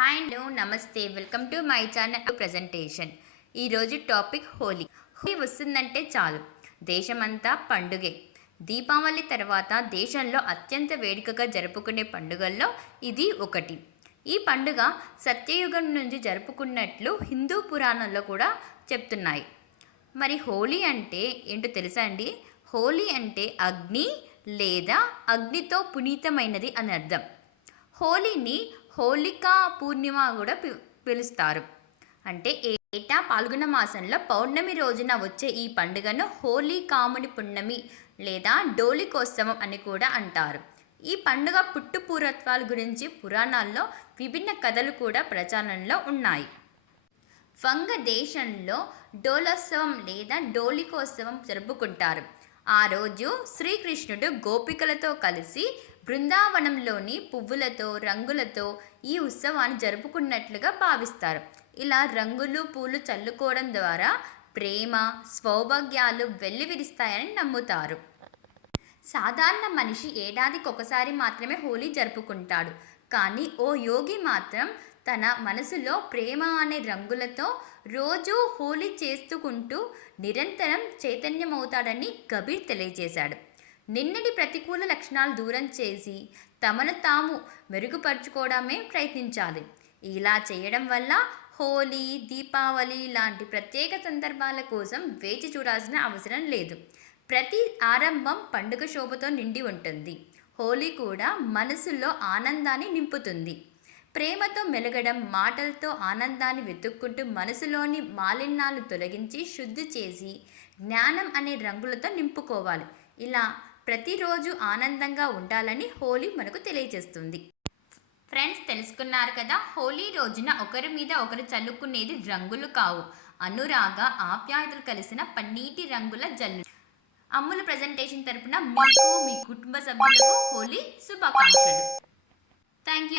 Hi and namaste. Welcome to my channel presentation ఈరోజు topic Holi. Holi వస్తుందంటే చాలు. దేశమంతా పండుగే. దీపావళి తర్వాత దేశంలో అత్యంత వేడుకగా జరుపుకునే పండుగల్లో ఇది ఒకటి. ఈ పండుగ సత్యయుగం నుంచి జరుపుకున్నట్లు హిందూ పురాణంలో కూడా చెప్తున్నాయి. మరి హోలీ అంటే ఏంటో తెలుసా అండి? హోలీ అంటే అగ్ని లేదా అగ్నితో పునీతమైనది అని అర్థం. హోలీని హోళికా పూర్ణిమ కూడా పి పిలుస్తారు. అంటే ఏటా పాల్గొన మాసంలో పౌర్ణమి రోజున వచ్చే ఈ పండుగను హోలీ కాముని పుణ్యమి లేదా డోలికోత్సవం అని కూడా అంటారు. ఈ పండుగ పుట్టుపూర్వత్వాల గురించి పురాణాల్లో విభిన్న కథలు కూడా ప్రచారంలో ఉన్నాయి. వంగ దేశంలో డోలోత్సవం లేదా డోలికోత్సవం జరుపుకుంటారు. ఆ రోజు శ్రీకృష్ణుడు గోపికలతో కలిసి బృందావనంలోని పువ్వులతో రంగులతో ఈ ఉత్సవాన్ని జరుపుకున్నట్లుగా భావిస్తారు. ఇలా రంగులు పూలు చల్లుకోవడం ద్వారా ప్రేమ సౌభాగ్యాలు వెల్లివిరిస్తాయని నమ్ముతారు. సాధారణ మనిషి ఏడాదికి ఒకసారి మాత్రమే హోలీ జరుపుకుంటాడు. కానీ ఓ యోగి మాత్రం తన మనసులో ప్రేమ అనే రంగులతో రోజూ హోలీ చేస్తుకుంటూ నిరంతరం చైతన్యమవుతాడని కబీర్ తెలియజేశాడు. నిన్నటి ప్రతికూల లక్షణాలు దూరం చేసి తమను తాము మెరుగుపరుచుకోవడమే ప్రయత్నించాలి. ఇలా చేయడం వల్ల హోలీ దీపావళి లాంటి ప్రత్యేక సందర్భాల కోసం వేచి చూడాల్సిన అవసరం లేదు. ప్రతి ఆరంభం పండుగ శోభతో నిండి ఉంటుంది. హోలీ కూడా మనసులో ఆనందాన్ని నింపుతుంది. ప్రేమతో మెలగడం మాటలతో ఆనందాన్ని వెతుక్కుంటూ మనసులోని మాలిన్యాలు తొలగించి శుద్ధి చేసి జ్ఞానం అనే రంగులతో నింపుకోవాలి. ఇలా ప్రతిరోజు ఆనందంగా ఉండాలని హోలీ మనకు తెలియజేస్తుంది. ఫ్రెండ్స్ తెలుసుకున్నారు కదా? హోలీ రోజున ఒకరి మీద ఒకరు చల్లుకునేది రంగులు కావు. అనురాగ ఆప్యాయతలు కలిసిన పన్నీటి రంగుల జల్లు. అమ్ముల ప్రజెంటేషన్ తరపున మీకు మీ కుటుంబ సభ్యులకు హోలీ శుభాకాంక్షలు. Thank you